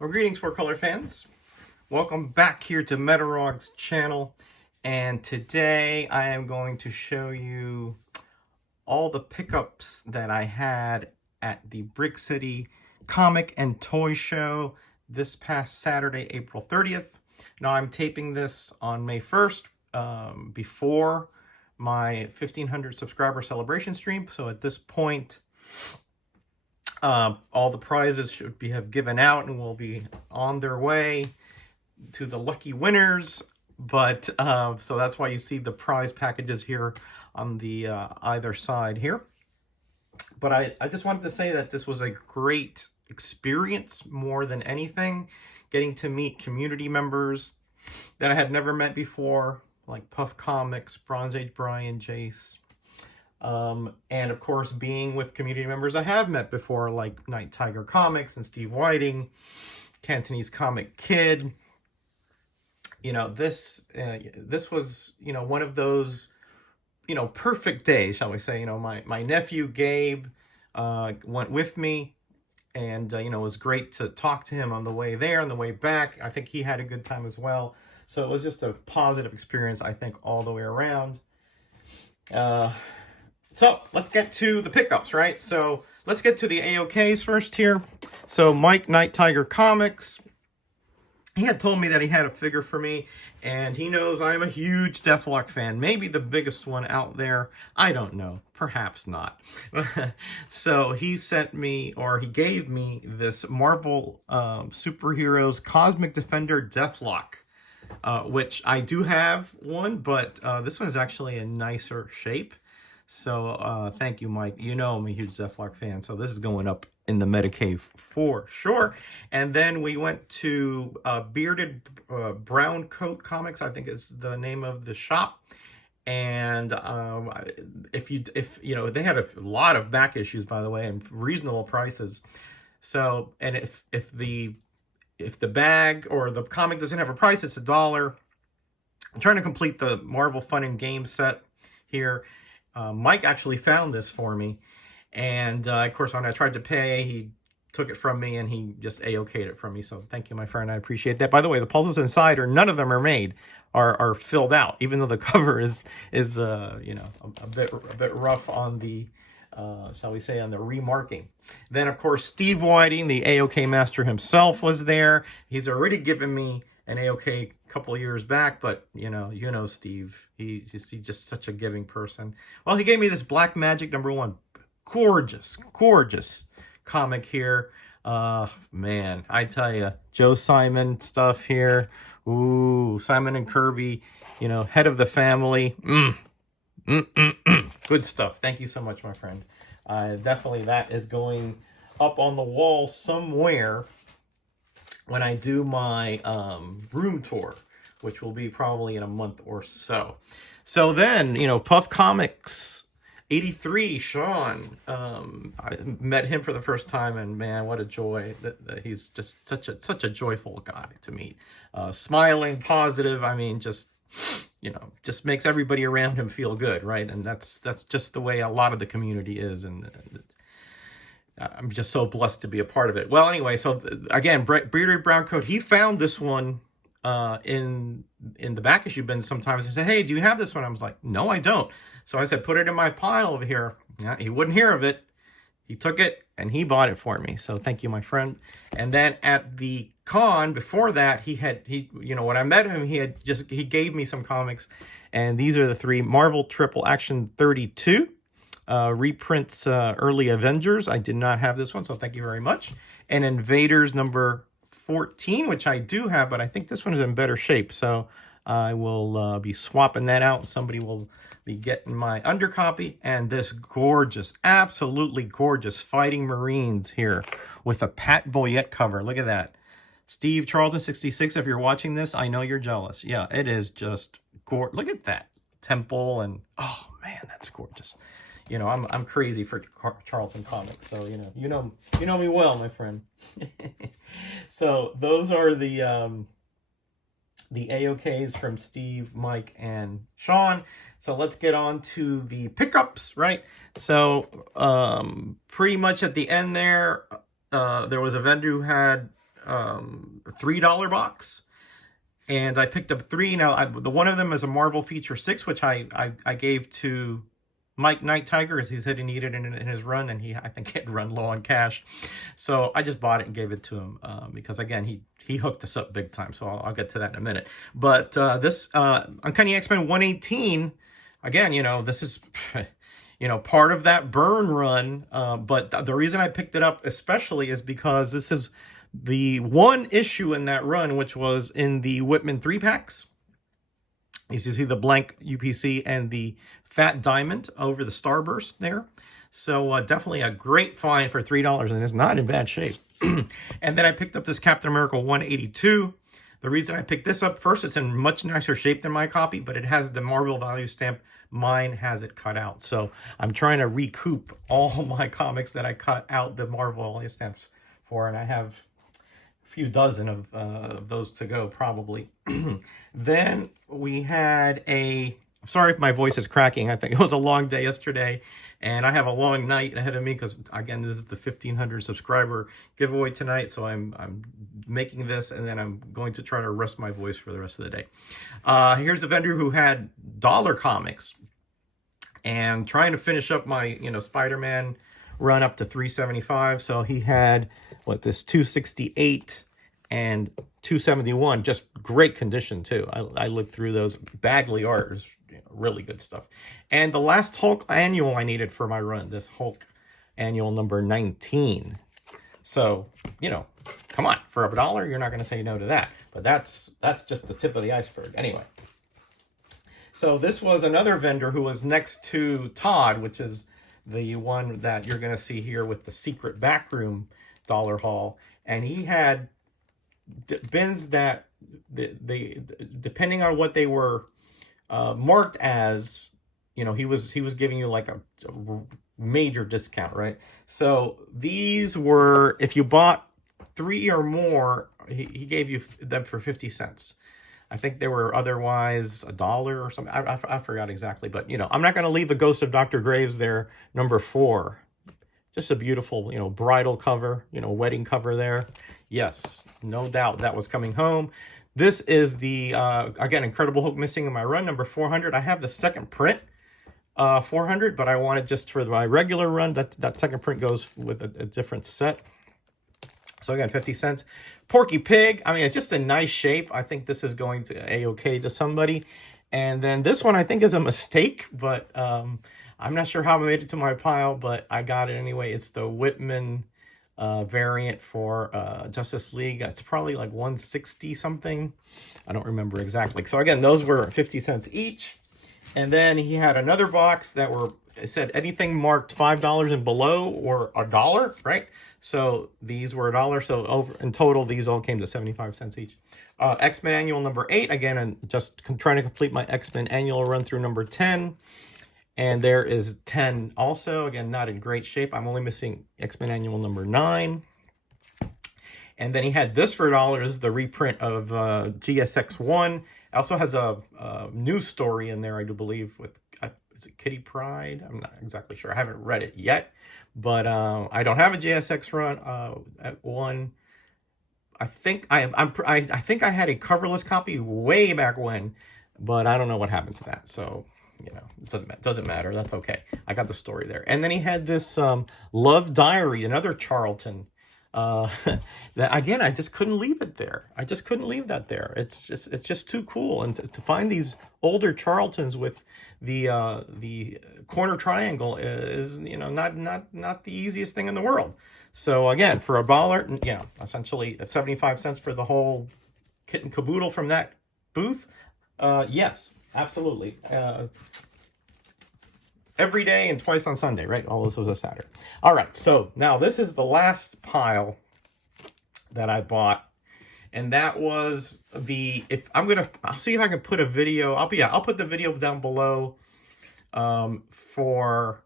Well, greetings, Four Color fans. Welcome back here to Metarog's channel. And today I am going to show you all the pickups that I had at the Brick City Comic and Toy Show this past Saturday, April 30th. Now I'm taping this on May 1st, before my 1,500 subscriber celebration stream. So at this point, all the prizes should have given out and will be on their way to the lucky winners. But so that's why you see the prize packages here on the either side here. But I just wanted to say that this was a great experience more than anything, getting to meet community members that I had never met before, like Puff Comics, Bronze Age Brian, Jace. And of course, being with community members I have met before, like Nighttiger Comics and Steve Whiting, Cantonese Comic Kid. You know, this was, you know, one of those, you know, perfect days, shall we say. You know, my nephew Gabe went with me, and you know, it was great to talk to him on the way there, on the way back. I think he had a good time as well. So it was just a positive experience, I think, all the way around. So let's get to the pickups, right? So let's get to the AOKs first here. So Mike Nighttiger Comics, he had told me that he had a figure for me, and he knows I'm a huge Deathlock fan, maybe the biggest one out there. I don't know, perhaps not. So he sent me, or he gave me, this Marvel Superheroes Cosmic Defender Deathlock, which I do have one, but this one is actually a nicer shape. So thank you, Mike. You know I'm a huge Deathlock fan, so this is going up in the Metacave for sure. And then we went to Bearded Brown Coat Comics, I think is the name of the shop. And if you know, they had a lot of back issues, by the way, and reasonable prices. So, and if the bag or the comic doesn't have a price, it's $1. I'm trying to complete the Marvel Fun and Games set here. Mike actually found this for me, and of course, when I tried to pay, he took it from me, and he just AOK'd it from me. So thank you, my friend. I appreciate that. By the way, the puzzles inside none of them are made, are filled out, even though the cover is you know, a bit rough on the shall we say, on the remarking. Then of course, Steve Whiting, the AOK master himself, was there. He's already given me an AOK a couple of years back, but you know Steve, he's just such a giving person. Well, he gave me this Black Magic #1, gorgeous comic here. Man, I tell you, Joe Simon stuff here. Ooh, Simon and Kirby, you know, head of the family. Good stuff. Thank you so much, my friend. Definitely that is going up on the wall somewhere when I do my room tour, which will be probably in a month or so. So then, you know, Puff Comics 83, Sean, I met him for the first time, and man, what a joy. That he's just such a joyful guy to meet. Smiling, positive. I mean, just, you know, just makes everybody around him feel good, right? And that's just the way a lot of the community is, and I'm just so blessed to be a part of it. Well, anyway, so again, Bearded Brown Coat, he found this one in the back issue bin sometimes and said, hey, do you have this one? I was like, no, I don't. So I said, put it in my pile over here. Yeah, he wouldn't hear of it. He took it and he bought it for me. So thank you, my friend. And then at the con before that, he you know, when I met him, he gave me some comics, and these are the 3 Marvel Triple Action 32. Reprints Early Avengers. I did not have this one, so thank you very much. And Invaders #14, which I do have, but I think this one is in better shape, so I will be swapping that out. Somebody will be getting my undercopy. And this gorgeous, absolutely gorgeous Fighting Marines here with a Pat Boyette cover. Look at that. Steve Charlton 66, if you're watching this, I know you're jealous. Yeah, it is just gorgeous. Look at that temple, and oh man, that's gorgeous. You know, I'm crazy for Charlton Comics, so you know me well, my friend. So those are the AOKs from Steve, Mike, and Sean. So let's get on to the pickups, right? So pretty much at the end there was a vendor who had $3 box. And I picked up 3. Now, the one of them is a Marvel Feature 6, which I gave to Mike Nighttiger, as he said he needed in his run, and I think he had run low on cash. So I just bought it and gave it to him because, again, he hooked us up big time. So I'll get to that in a minute. But this Uncanny X-Men 118, again, you know, this is... you know, part of that burn run, but the reason I picked it up especially is because this is the one issue in that run, which was in the Whitman 3-packs. You see the blank UPC and the fat diamond over the Starburst there. So definitely a great find for $3, and it's not in bad shape. And then I picked up this Captain America 182. The reason I picked this up, first, it's in much nicer shape than my copy, but it has the Marvel value stamp. Mine has it cut out. So I'm trying to recoup all my comics that I cut out the Marvel value stamps for, and I have a few dozen of those to go, probably. Then we had sorry if my voice is cracking. I think it was a long day yesterday, and I have a long night ahead of me because, again, this is the 1,500 subscriber giveaway tonight. So I'm making this, and then I'm going to try to rest my voice for the rest of the day. Here's a vendor who had dollar comics and trying to finish up my, you know, Spider-Man run up to 375. So he had this 268 and 271, just great condition too. I looked through those. Bagley art is really good stuff. And the last Hulk annual I needed for my run, this Hulk annual number 19. So, you know, come on, for $1, you're not going to say no to that. But that's just the tip of the iceberg. Anyway, so this was another vendor who was next to Todd, which is the one that you're going to see here with the secret backroom dollar haul. And he had bins that they depending on what they were marked as, you know, he was giving you like a major discount, right? So these were, if you bought 3 or more, he gave you them for 50 cents. I think they were otherwise $1 or something. I forgot exactly, but, you know, I'm not going to leave the Ghost of Dr. Graves there, number 4. Just a beautiful, you know, bridal cover, you know, wedding cover there. Yes, no doubt that was coming home. This is the, again, Incredible Hulk missing in my run, number 400. I have the second print, 400, but I wanted just for my regular run, that second print goes with a different set. So again, 50 cents. Porky Pig, I mean, it's just a nice shape. I think this is going to AOK to somebody. And then this one I think is a mistake, but I'm not sure how I made it to my pile, but I got it anyway. It's the Whitman variant for Justice League. It's probably like 160 something. I don't remember exactly. So again, those were 50 cents each. And then he had another box that it said anything marked $5 and below or $1, right? So these were $1. So in total, these all came to 75 cents each. X-Men Annual number 8. Again, I'm just trying to complete my X-Men Annual run through number 10. And there is 10 also. Again, not in great shape. I'm only missing X-Men Annual number 9. And then he had this for $1, the reprint of GSX1. Also has a news story in there, I do believe, with, is it Kitty Pryde? I'm not exactly sure. I haven't read it yet. But I don't have a GSX run at 1. I think I think I had a coverless copy way back when, but I don't know what happened to that. So, you know, it doesn't matter. That's okay. I got the story there. And then he had this Love Diary, another Charlton. That again, I just couldn't leave it there. I just couldn't leave that there. It's just too cool. And to find these older Charltons with the corner triangle is, you know, not the easiest thing in the world. So again, for $1, yeah, essentially 75 cents for the whole kit and caboodle from that booth. Yes, absolutely. Every day and twice on Sunday, right? All this was a Saturday. All right, so now this is the last pile that I bought, and that was I'll see if I can put a video. I'll put the video down below for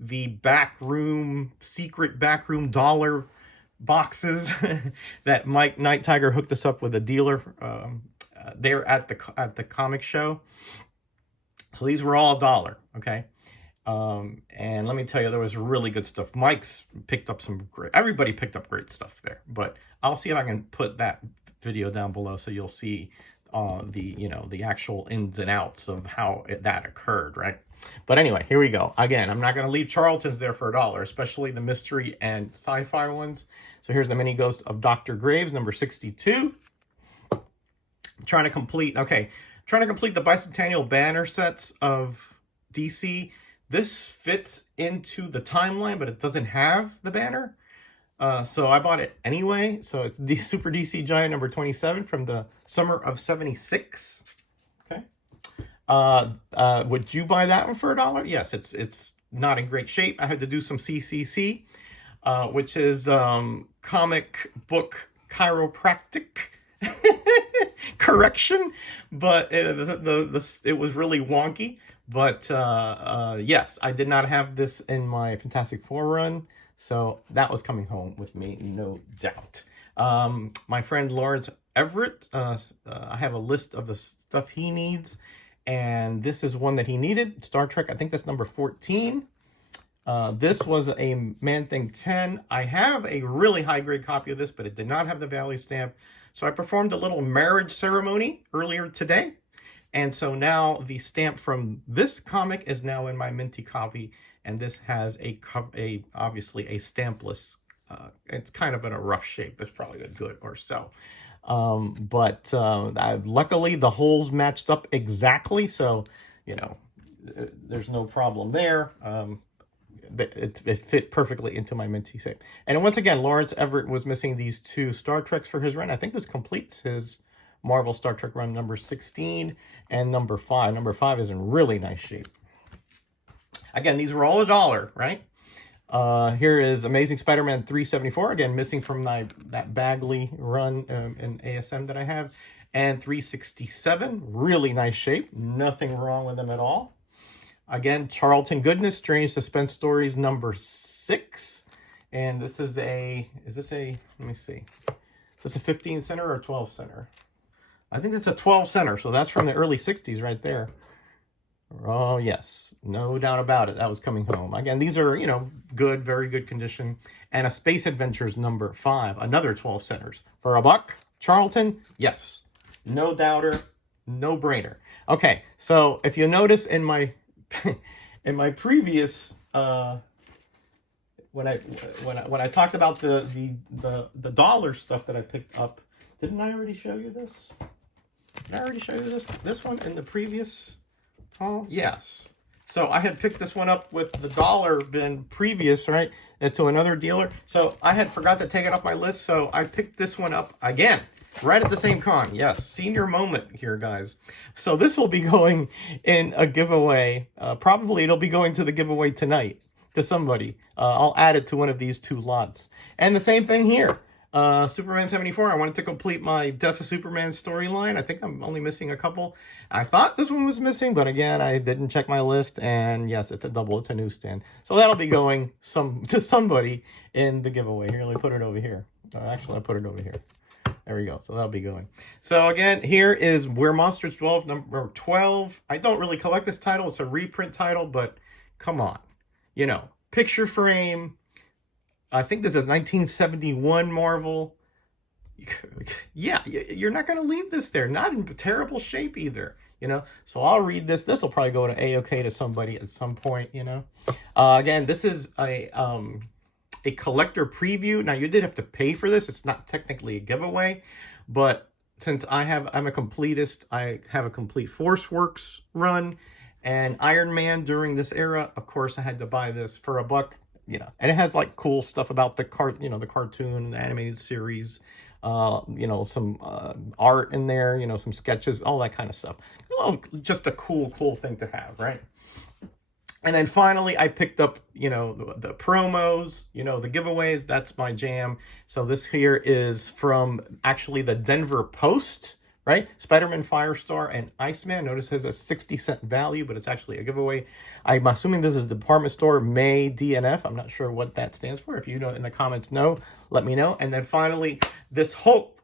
the backroom, secret backroom dollar boxes that Mike Nighttiger hooked us up with a dealer there at the comic show. So these were all $1, okay? And let me tell you, there was really good stuff. Mike's picked up some great, everybody picked up great stuff there. But I'll see if I can put that video down below so you'll see the actual ins and outs of how that occurred, right? But anyway, here we go. Again, I'm not going to leave Charlton's there for $1, especially the mystery and sci-fi ones. So here's the mini ghost of Dr. Graves, number 62. Trying to complete the bicentennial banner sets of DC. This fits into the timeline, but it doesn't have the banner. So I bought it anyway. So it's the Super DC Giant number 27 from the summer of 76. Okay. Would you buy that one for $1? Yes, it's not in great shape. I had to do some CCC, which is comic book chiropractic correction, but it was really wonky. But yes, I did not have this in my Fantastic Four run, so that was coming home with me, no doubt. My friend Lawrence Everett, I have a list of the stuff he needs, and this is one that he needed. Star Trek, I think that's number 14. This was a Man-Thing 10. I have a really high-grade copy of this, but it did not have the Valley stamp. So I performed a little marriage ceremony earlier today. And so now the stamp from this comic is now in my minty copy. And this has obviously a stampless. It's kind of in a rough shape. It's probably a good or so. But luckily the holes matched up exactly. So, there's no problem there. It fit perfectly into my minty shape. And once again, Lawrence Everett was missing these 2 Star Treks for his run. I think this completes his Marvel Star Trek run number 16 and number 5. Number 5 is in really nice shape. Again, these were all $1, right? Here is Amazing Spider-Man 374. Again, missing from that Bagley run in ASM that I have. And 367, really nice shape. Nothing wrong with them at all. Again, Charlton Goodness, Strange Suspense Stories number 6. And this is let me see. Is this a 15 center or 12 center? I think it's a 12 center, so that's from the early 60s right there. Oh, yes. No doubt about it. That was coming home. Again, these are, good, very good condition. And a Space Adventures number 5, another 12 centers. For $1, Charlton, yes. No doubter, no brainer. Okay, so if you notice in my previous when I talked about the dollar stuff that I picked up, didn't I already show you this? Did I already show you this one in the previous haul? Yes. So I had picked this one up with the dollar bin previous, right, to another dealer. So I had forgot to take it off my list, so I picked this one up again. Right at the same con. Yes, senior moment here, guys. So this will be going in a giveaway. Probably it'll be going to the giveaway tonight to somebody. I'll add it to one of these 2 lots. And the same thing here. Superman 74. I wanted to complete my Death of Superman storyline. I think I'm only missing a couple. I thought this one was missing, but again, I didn't check my list. And yes, it's a double. It's a newsstand. So that'll be going to somebody in the giveaway. Here, let me put it over here. Actually, I'll put it over here. There we go. So that'll be going. So again, here is Where Monsters Dwell, number 12. I don't really collect this title. It's a reprint title, but come on. Picture frame. I think this is 1971 Marvel. Yeah, you're not going to leave this there. Not in terrible shape either. So I'll read this. This will probably go to AOK to somebody at some point, Again, this is a collector preview. Now, you did have to pay for this. It's not technically a giveaway, but since I'm a completist, I have a complete Force Works run and Iron Man during this era. Of course, I had to buy this for $1, and it has like cool stuff about the the cartoon, the animated series, some art in there, some sketches, all that kind of stuff. Well, just a cool thing to have, right? And then finally, I picked up, the promos, the giveaways. That's my jam. So this here is from actually the Denver Post, right? Spider-Man, Firestar, and Iceman. Notice it has a 60-cent value, but it's actually a giveaway. I'm assuming this is department store May DNF. I'm not sure what that stands for. If you know in the comments let me know. And then finally, this Hulk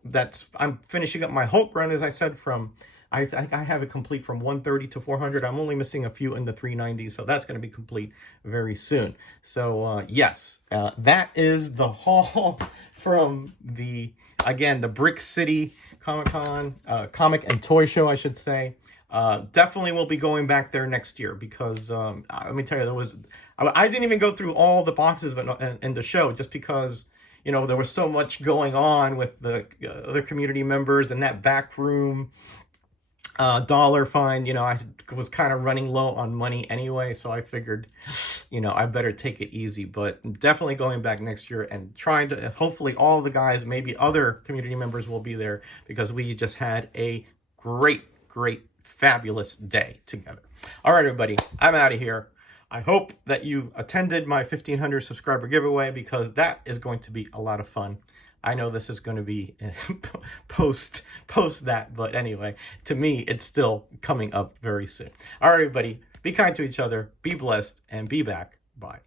I'm finishing up my Hulk run, as I said, from I have it complete from 130 to 400. I'm only missing a few in the 390, so that's going to be complete very soon. So yes, that is the haul from the, again, the Brick City Comic-Con, comic and toy show, I should say. Definitely will be going back there next year because let me tell you, I didn't even go through all the boxes in the show just because, you know, there was so much going on with the other community members and that Backroom dollar fine. You know, I was kind of running low on money anyway, so I figured, you know, I better take it easy. But definitely going back next year and trying to, hopefully all the guys, maybe other community members will be there because we just had a great, fabulous day together. All right, everybody, I'm out of here. I hope that you attended my 1,500 subscriber giveaway because that is going to be a lot of fun. I know this is going to be post that, but anyway, to me, it's still coming up very soon. All right, everybody, be kind to each other, be blessed, and be back. Bye.